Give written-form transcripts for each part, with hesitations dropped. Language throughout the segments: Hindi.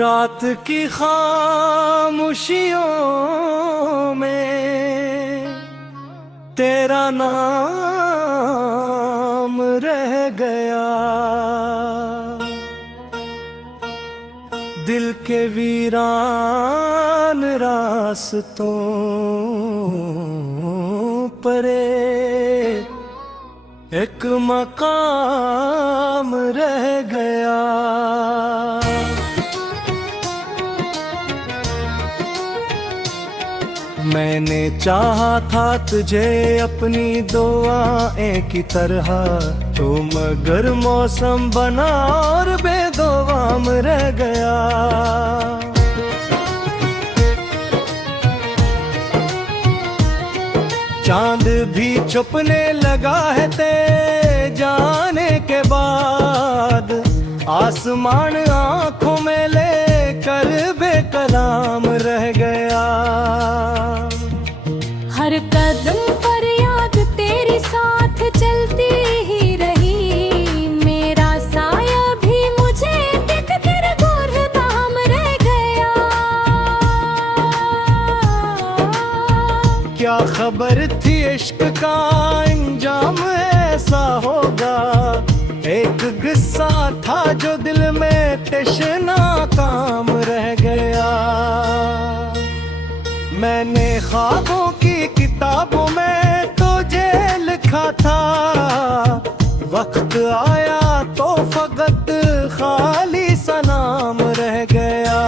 रात की खामोशियों में तेरा नाम रह गया। दिल के वीरान रास्तों परे एक मकाम रह गया। मैंने चाहा था तुझे अपनी दुआएं की तरह, तो मगर मौसम बना और बेदोवाम रह गया। चांद भी छुपने लगा है तेरे जाने के बाद, आसमान आंखों में लेकर बेकलाम रह गया। हर कदम पर याद तेरी साथ चलती ही रही, मेरा साया भी मुझे दिख कर गुरदाम रह गया। क्या खबर थी इश्क का अंजाम ऐसा होगा, एक किस्सा था जो दिल में तशना काम रह गया। मैंने ख्वाबों की किताबों में तुझे लिखा था, वक्त आया तो फकत खाली सा नाम रह गया।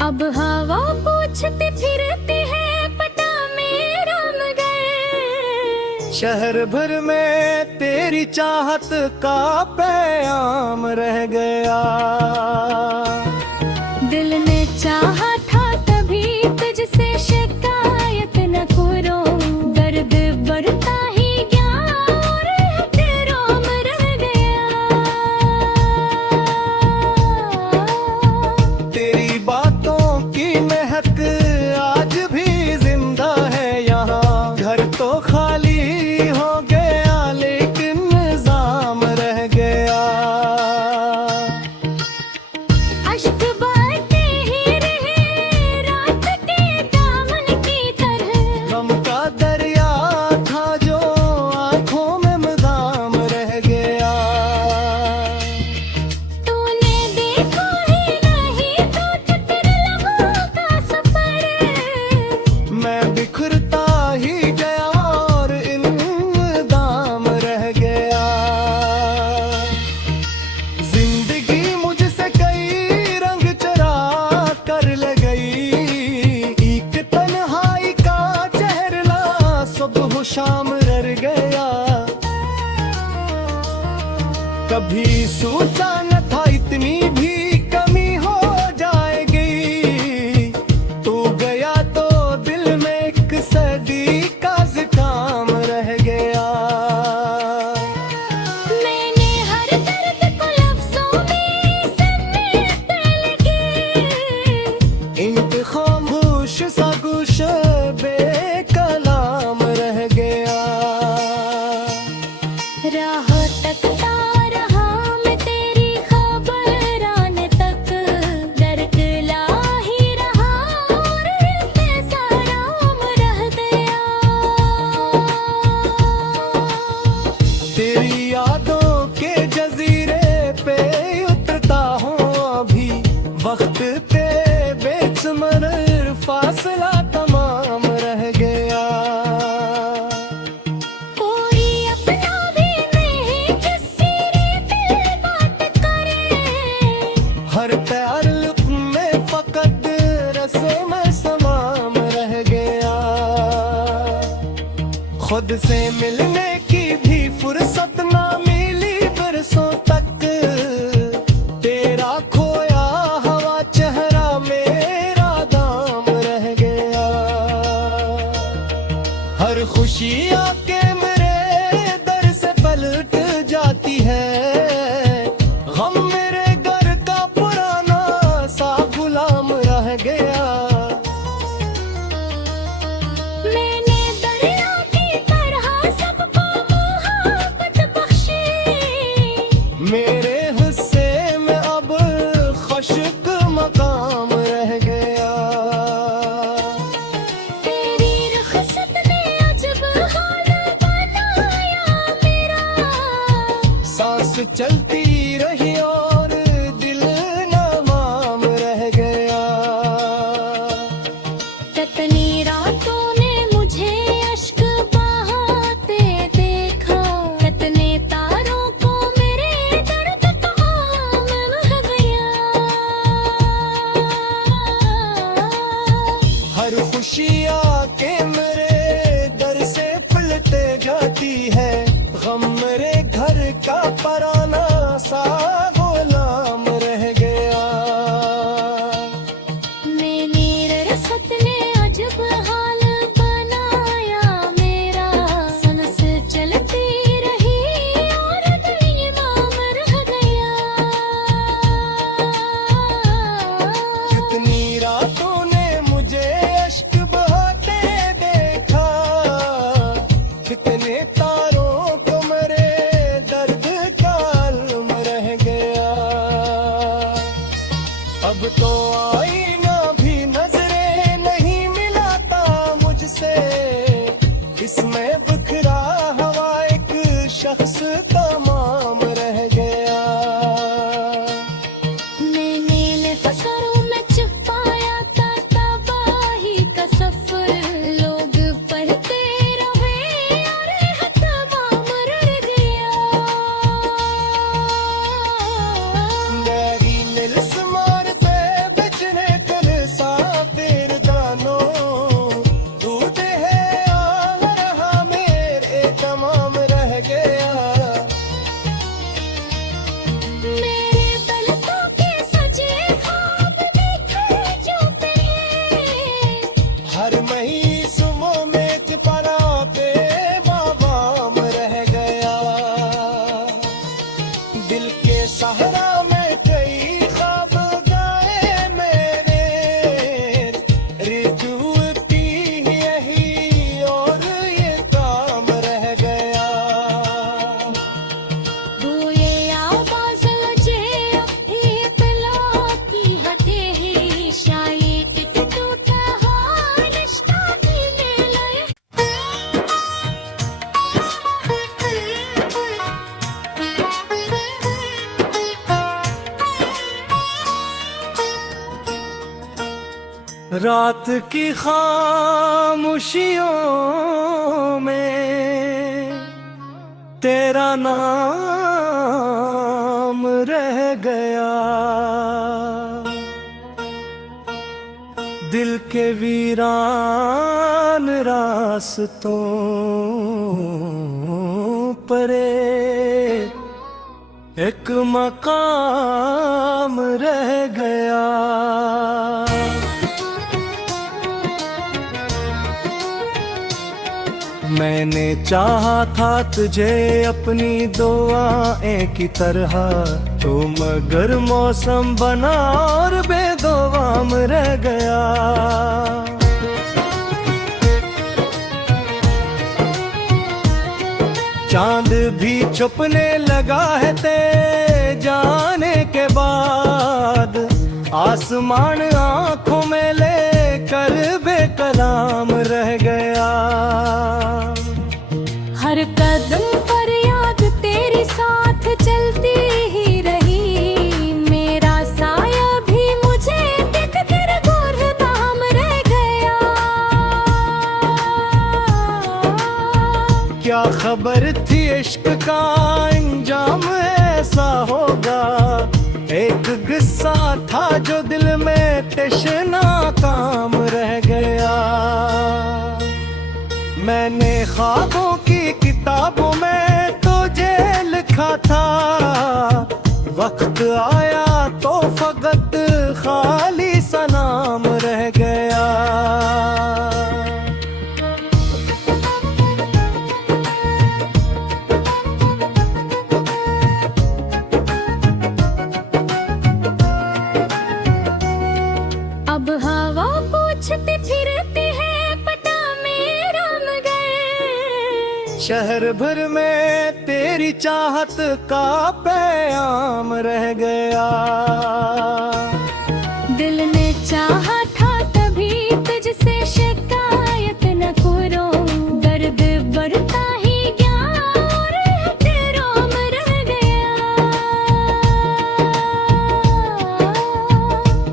अब हवा पूछती फिरती है पता मेरा मगर, शहर भर में तेरी चाहत का पैगाम रह गया। दिल ने चाहा था तभी तुझसे शिकायत न करो, दर्द बढ़ता ही गया और एहतराम रह गया। तेरी बातों की महक आज भी जिंदा है यहाँ, घर तो खाली हो गया लेकिन निजाम रह गया। अश्क बहते ही रहे रात के दामन की तरह, गम का दरिया था जो आंखों में मदाम रह गया। तूने देखा ही नहीं तो तेरे लम्हों का सफर, मैं बिखरता ही गया और दाम रह गया। जिंदगी मुझसे कई रंग चरा कर ले गई, एक तन्हाई का चेहरा सुबह शाम रह गया। कभी सोचा न था इतनी भी कमी हो जाएगी, तू गया तो दिल में एक सदी का ज़िकाम रह गया। मैंने हर दर्द को लफ्ज़ों में समेटने लगी, इंतखाम होश सा गुश बेकलाम रह गया। राह तकता रहा मैं तेरी खबर आने तक, दरकला ही रहा और इंतज़ाराम रह गया। तेरी यादों के जजीरे पे उतरता हूँ अभी, वक्त पे बेसुमार फासला तमाम रह गया। कोई अपना भी नहीं जिससे दिल बात करे, हर ताल्लुक में फकत रस्म समाम रह गया। खुद से मिलने की भी फुर्सत ना मिली बरसों तक, तेरा खोया हवा चेहरा मेरा दाम रह गया। हर खुशी आके मेरे दर से पलट जाती है, गम मेरे घर का पुराना सा गुलाम रह गया। इसमें बिखरा हुआ एक शख्स तमाम रह गया। मैंने लफ्ज़ों में छुपाया था तबाही का सफर, लोग पढ़ते रहे और तमाम रह गया। मेरी निल्समार पे बिछने कल साफिर दानो, दूध है आह रहा मेरे तमाम रह गया। मेरे पलकों के सजे ख्वाब देखे जो तेरे, हर महीसुमों में चिपरा पे बाबाम रह गया। दिल के सहारा में कई ख्वाब गाए मेरे, रिजुती यही और ये काम रह गया। बोए आवाज़ लजे ही तलाकी हटे ही, शायद टूटा हुआ रिश्ता मिलने लगे। रात की खामोशियों में तेरा नाम रह गया। दिल के वीरान रास्तों परे एक मकाम रह गया। मैंने चाहा था तुझे अपनी दुआएं की तरह, तो मगर मौसम बना और बेदोवाम रह गया। चांद भी छुपने लगा है तेरे जाने के बाद, आसमान आंखों में लेकर बेकलाम रह गया। हर कदम पर याद तेरी साथ चलती ही रही, मेरा साया भी मुझे देख कर गुमनाम रह गया। क्या खबर थी इश्क का अंजाम ऐसा होगा, एक किस्सा था जो दिल में तशना काम रह गया। मैंने ख्वाबों की किताबों में तुझे लिखा था, वक्त आया तो फकत खाली सनाम रह गया। अब हवा पूछती फिरती है पता मेरा मगर, शहर भर में तेरी चाहत का पैगाम रह गया। दिल ने चाहा था तभी तुझसे शिकायत न करो, दर्द बढ़ता ही गया और एहतराम रह गया।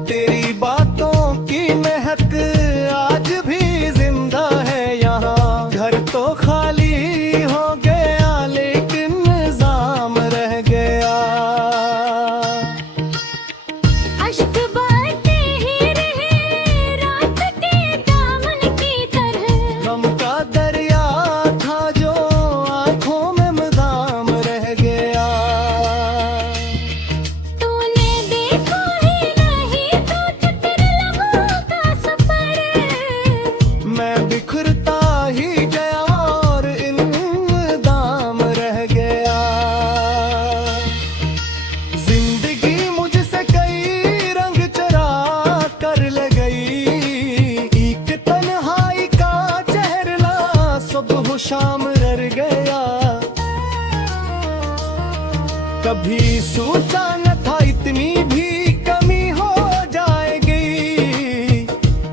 तेरी बातों की महक आज भी जिंदा है यहाँ, घर तो खाली हो गया लेकिन निजाम रह गया। अश्क बहते ही रहे रात के दामन की तरह, गम का दरिया था जो आंखों में मदाम रह गया। तूने देखा ही नहीं तो तेरे लम्हों का सफर, मैं बिखरता ही गया और इन दाम रह गया। जिंदगी मुझसे कई रंग चरा कर ले गई, एक तन्हाई का चेहरा सुबह शाम रह गया। कभी सोचा न था इतनी भी कमी हो जाएगी,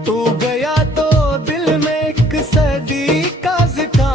तू गया तो दिल में एक सदी का जिक्र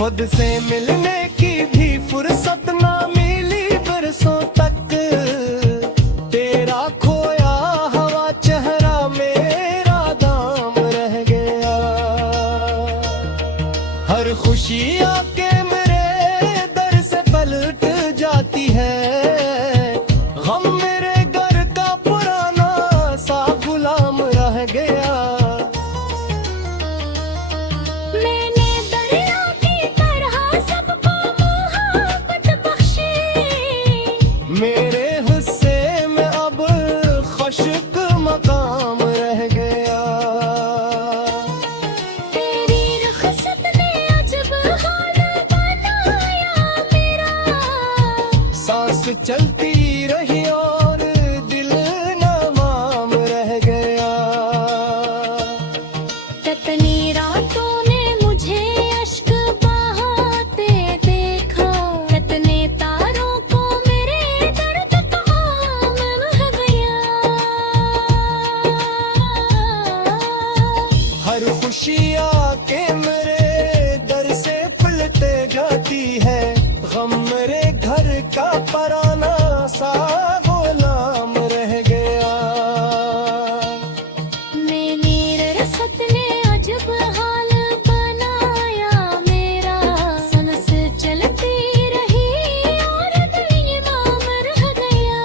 खुद से मिलने की भी फुर्सत ना मिली बरसों तक। तेरा खोया हवा चेहरा मेरा दाम रह गया। हर खुशी आके मेरे दर से पलट जाती है। गम मेरे घर का पुराना सा गुलाम रह गया। मैंने दरिया की तरह सबको मोहब्बत बख्शी। मेरे हिस्से में अब खुश्क मकाम रह गया। तेरी रुखसत ने अजब हाल बनाया मेरा। सांस चलती रही और दिल नमाम रह गया। कितनी रातों ने मुझे अश्क बहाते देखा। कितने तारों को मेरे दर्द का आलम रह गया। हर खुशी आके मेरे दर से पलटे जाती है। गम मेरे घर का पराना सा गुलाम रह गया। मेरी रसत ने अजब हाल बनाया मेरा। सांस चलती रही और दिल इमाम रह गया।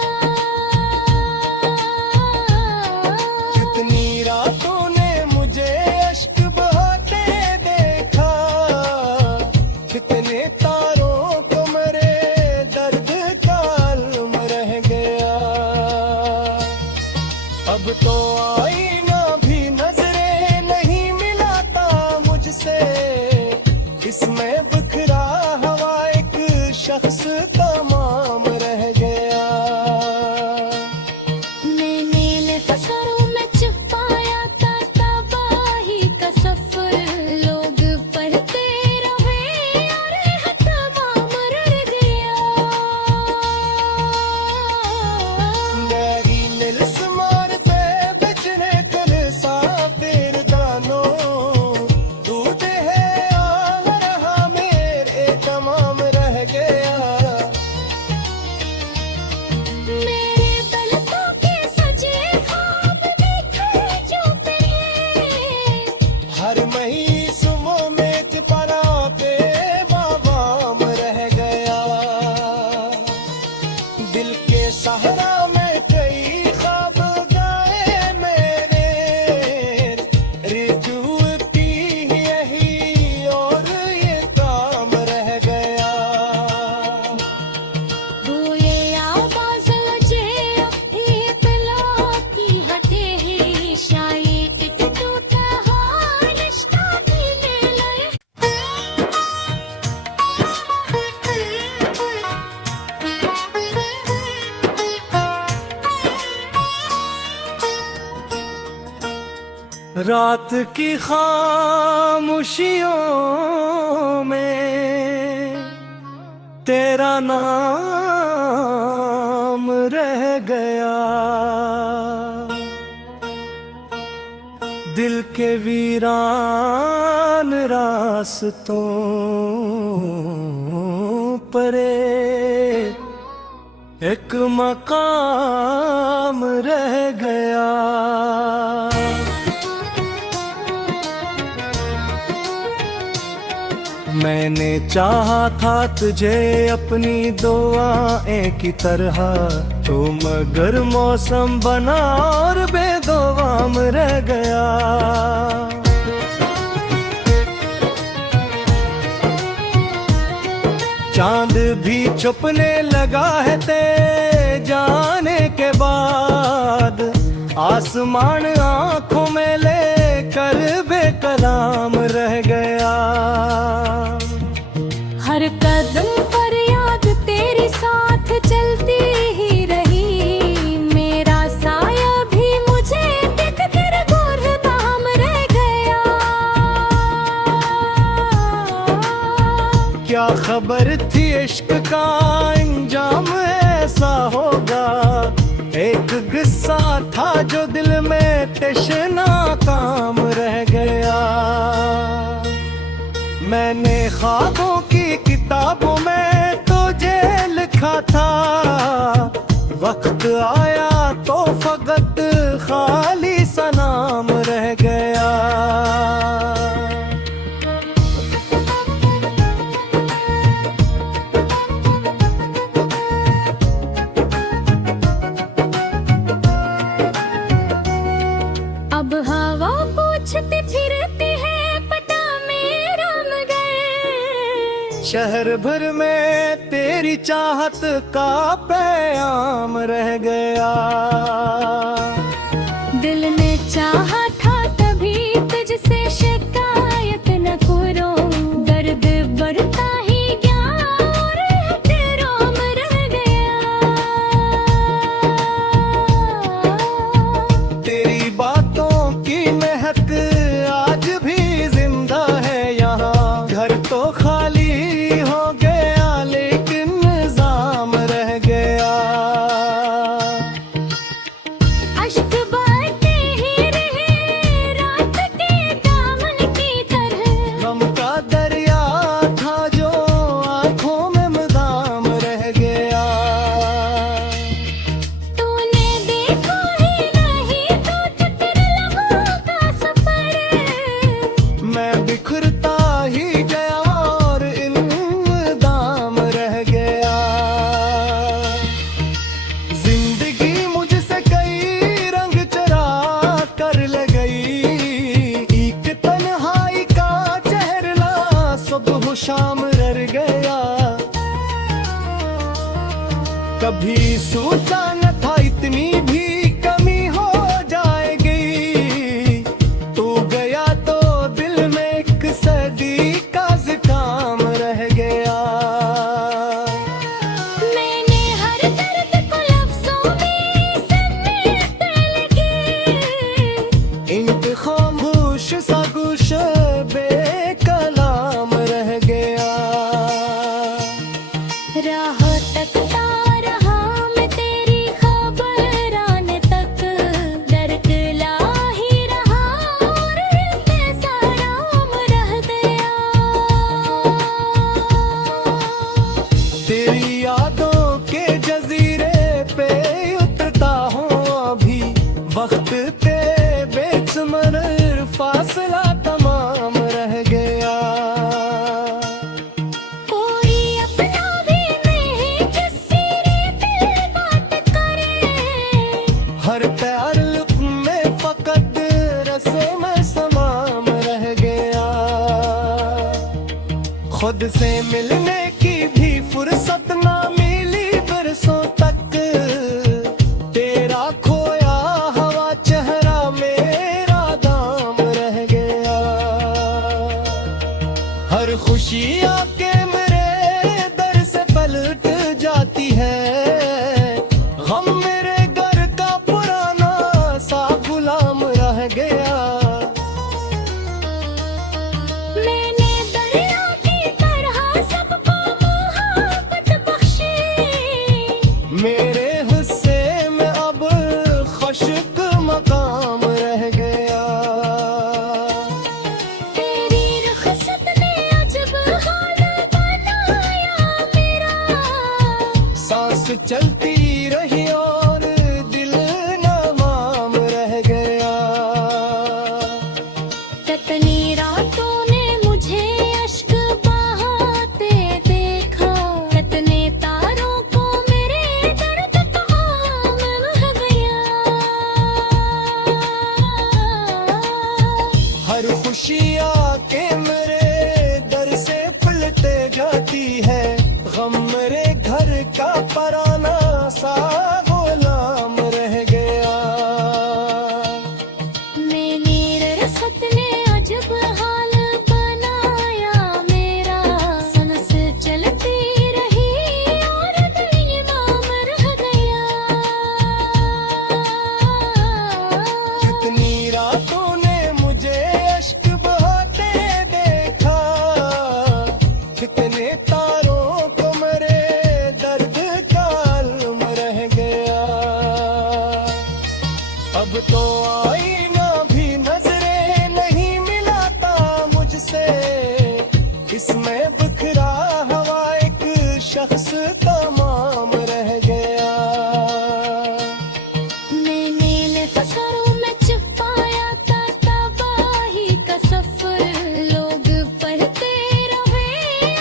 कितनी रातों ने मुझे अश्क बहाते देखा। कितने तारों को मेरे दर्द का आलम रह गया। अब तो आईना भी नजरें नहीं मिलाता मुझसे। इसमें बिखरा हुआ एक शख्स तमाम रह गया। मैंने फसरों में छुपाया था तबाही का सफर। लोग पढ़ते रहे और तमाम रह गया। मेरी निल्स मारते बचने कल साफिर दानों। दूध है आह रहा मेरे तमाम रह गया। मेरे पलकों के सजे ख्वाब देखे जो तेरे। हर महीसुमों में चिपरा पे बाबाम रह गया। दिल के सहारा में कई ख्वाब गाए मेरे। रिजूती यही और ये काम रह गया। बोले आवाज लजे अपनी तलाती हटे ही। शायद एक टूटा हुआ रिश्ता मिलने लगे। रात की खामोशियों में तेरा नाम रह गया। दिल के वीरान रास्तों परे एक मकाम रह गया। मैंने चाहा था तुझे अपनी दुआएं की तरह। तू मगर मौसम बना और बेदोवाम रह गया। चांद भी छुपने लगा है तेरे जाने के बाद। आसमान आंखों में लेकर बेकलाम रह गया। हर कदम पर याद तेरी साथ चलती ही रही। मेरा साया भी मुझे दिख कर गुरदाम रह गया। क्या खबर थी इश्क का अंजाम ऐसा होगा। एक किस्सा था जो दिल में तशना काम रह गया। मैंने ख्वाबों की किताबों में तुझे लिखा था, वक्त आया तो फकत खाली सा नाम रह गया। अब हवा पूछते फिरते हैं पता मेरा मगर, शहर भर में तेरी चाहत का पैगाम रह गया। दिल ने चाहा था तभी तुझसे शिकायत न करूं, दर्द बढ़ता ही गया और एहतराम रह गया। तेरी बातों की महक आज भी जिंदा है यहाँ, घर तो खाली हो गया लेकिन निजाम रह गया। अश्क बहते ही रहे रात के दामन की तरह, गम का दरिया था जो आंखों में मदाम रह गया। तूने देखा ही नहीं तो तेरे लम्हों का सफर, मैं बिखरता ही गया और इल्जाम रह गया। जिंदगी मुझसे कई रंग चरा कर ले गई, एक तन्हाई का चेहरा सुबह शाम रह गया। कभी सोचा न था इतनी भी कमी हो जाएगी, तू गया तो दिल में एक सदी का ज़ुकाम रह गया। मैंने हर दर्द को लफ्ज़ों में समेटने लगी, इंत खामोश सा गुश बेकलाम रह गया। राह तकता रहा मैं तेरी खबर आने तक, दरकला ही रहा और बेसराम रह गया। तेरी यादों के जजीरे पे उतरता हूँ अभी, वक्त ते बेशुमार फासला तमाम रह गया। कोई अपना भी नहीं जिससे दिल बात करे, हर ताल्लुक में फकत रस्म समाम रह गया। खुद से मिलने की भी फुर्सत ना मिली बरसों तक, तेरा खोया हवा चेहरा मेरा दाम रह गया। हर खुशी आके मेरे दर से पलट जाती है, गम मेरे घर का पुराना सा गुलाम रह गया। मैंने दरिया की तरह सबको मोहब्बत बख्शी, मेरे हिस्से में अब खुश्क मकाम रह गया। तेरी रुखसत ने अजब हाल बनाया मेरा, सांस चलती रही और दिल नमाम रह गया। कितनी रातों ने मुझे अश्क बहाते देखा, कितने तारों को मेरे दर्द का आलम रह गया। हर खुशी आके मेरे दर से पलटे जाती है, गम मेरे घर का पराना सा गुलाम रह गया। मेरी रुखसत ने अजब हाल बनाया मेरा, सांस चलती रही और दिल इमाम रह गया। कितनी रातों ने मुझे अश्क बहाते देखा, कितने तारों को मेरे दर्द का इल्म रह गया। अब तो आईना भी नजरे नहीं मिलाता मुझसे, इसमें बिखरा हुआ एक शख्स तमाम रह गया। मैंने लफ्ज़ों में छुपाया था तबाही का सफर, लोग पढ़ते रहे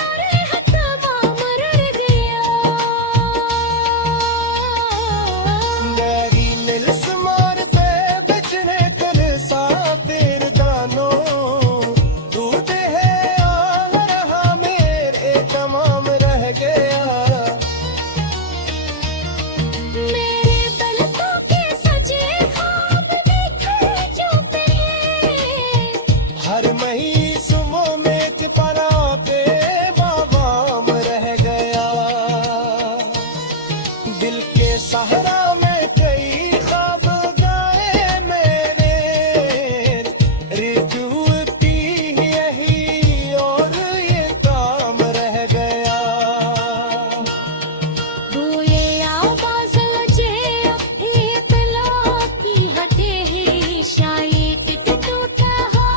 और तमाम रह गया। मेरी मिल्स मारते बचने कल साफिर दानो, दूध है आ रहा मेरे तमाम रह गया। मेरे पलकों के सजे ख्वाब देखे जो तेरे, हर महीसुमों में चिपरा पे बावाम रह गया। दिल के सहारा में कई ख्वाब गाए मेरे, रिझुती यही और ये काम रह गया। बोए आवाज़ लजे अपनी इत्तला की हटे ही, शायद एक टूटा हुआ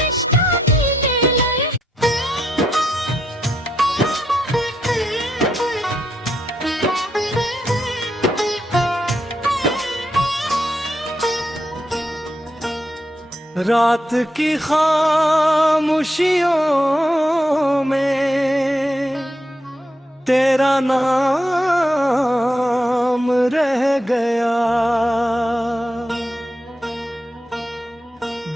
रिश्ता जीने लगे। रात की खामोशियों में तेरा नाम रह गया।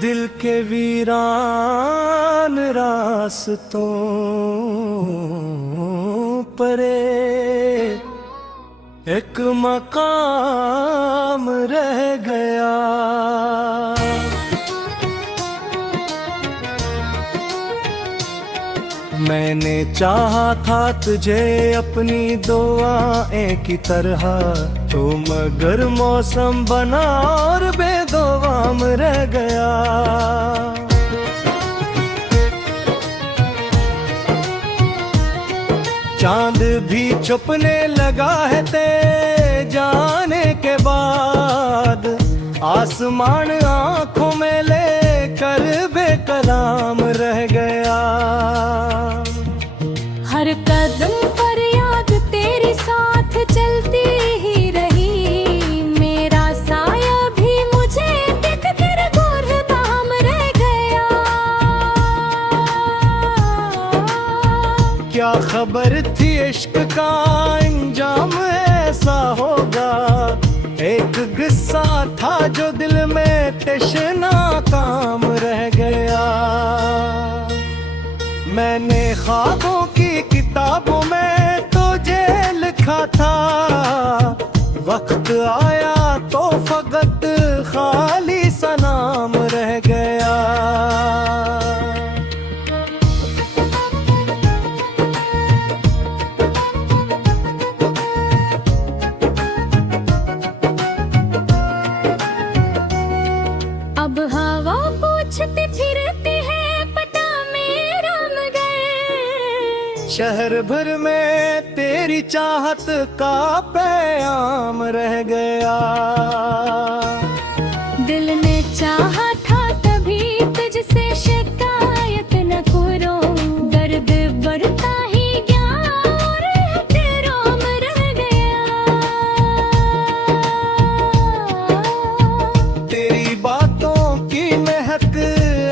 दिल के वीरान रास्तों परे एक मकाम रह गया। मैंने चाहा था तुझे अपनी दुआएं की तरह, तो मगर मौसम बना और बेदोवाम रह गया। चांद भी छुपने लगा है तेरे जाने के बाद, आसमान आंखों में लेकर बेकलाम रह गया। हर कदम पर याद तेरी साथ चलती ही रही, मेरा साया भी मुझे दिख कर गुमनाम रह गया। क्या खबर थी इश्क का अंजाम ऐसा होगा, एक किस्सा था जो दिल में तशना काम रह गया। मैंने ख्वाबों की किताबों में तुझे लिखा था, वक्त आया तो फकत खाली सा नाम रह गया। अब हवा पूछती फिरती है पता मेरा मगर, शहर भर में तेरी चाहत का पैगाम रह गया। दिल ने चाहा था तभी तुझसे शिकायत न करो, दर्द बढ़ता ही गया और एहतराम रह गया। तेरी बातों की महक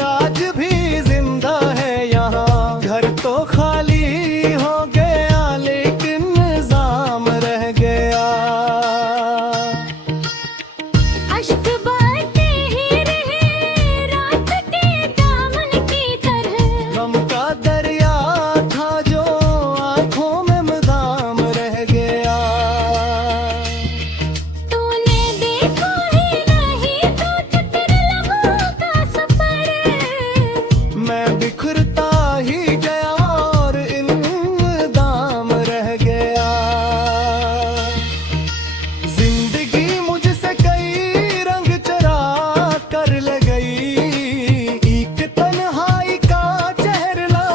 आज भी जिंदा है यहाँ, घर तो खाली हो गया लेकिन निजाम रह गया। अश्क बहते ही रहे रात के दामन की तरह, गम का दरिया था जो आंखों में मदाम रह गया। तूने देखा ही नहीं तो तेरे लबों का सफर, मैं बिखरता ही गया और इन दाम रह गया। जिंदगी मुझसे कई रंग चरा कर ले गई, एक तन्हाई का चेहरा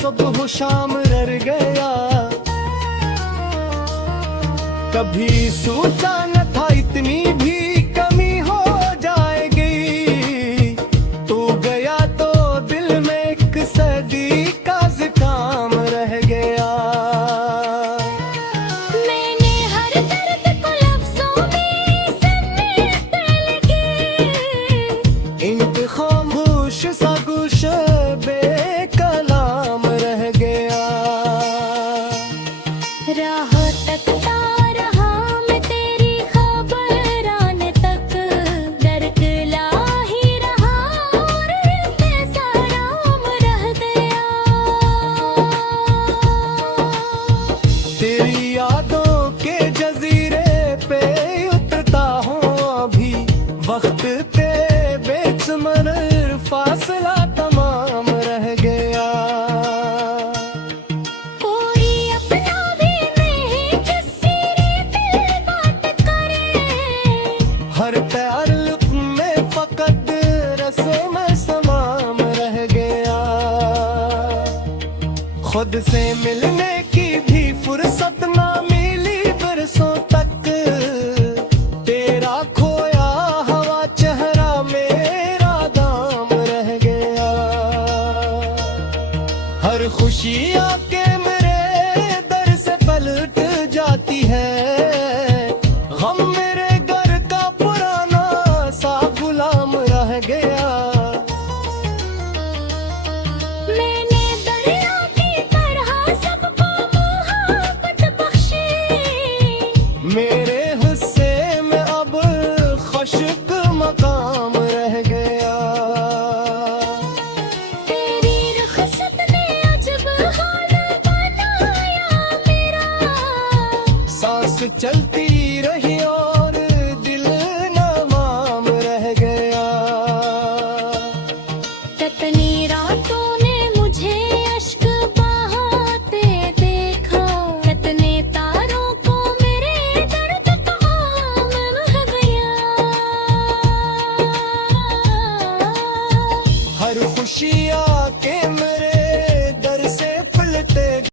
सुबह शाम रह गया। कभी सोचा न था इतनी भी कमी हो जाएगी, तू गया तो दिल में एक सदी का ज़िकाम तुझसे मिलने की भी फुर्सत ना मिली बरसों तक, तेरा खोया हवा चेहरा मेरा दाम रह गया। हर खुशी आके मेरे दर से पलट जाती है, गम मेरे घर का पुराना सा गुलाम रह गया। मैंने दरिया की तरह सबको मोहब्बत बख्शी, मेरे हिस्से में अब खुश्क मकाम रह गया। तेरी रुखसत ने अजब हाल बनाया मेरा, सांस चलती